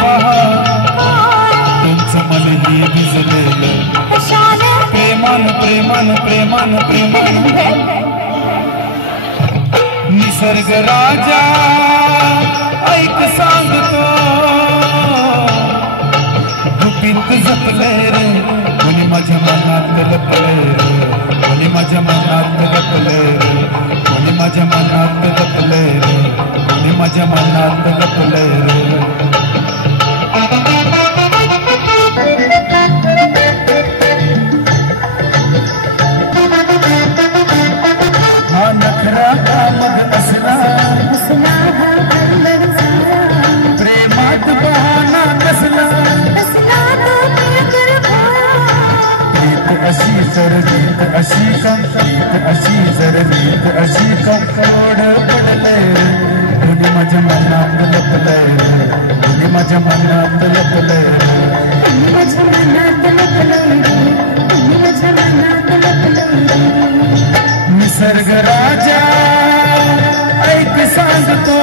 पहा तुमचं मनही भिजलेलं प्रेमान प्रेमान प्रेमान प्रेमान निसर्ग राजा ऐक सांगतो गुपित जपले रे कोणी माझ्या मनात लपले रे कोणी माझ्या मनात लपले रे कोणी माझ्या मनात लपले रे कोणी माझ्या मनात लपले रे हा नखरा कामद असला प्रेमात बहाना नसला प्रीत अशी सरजीत अशी प्रीत अशी सरजीत अशी ओढ पडले कोणी माझ्या मनात लपले कोणी माझ्या मनात लपले कोणी माझ्या मनात लपले कोणी माझ्या मनात लपले निसर्ग राजा ऐक सांगतो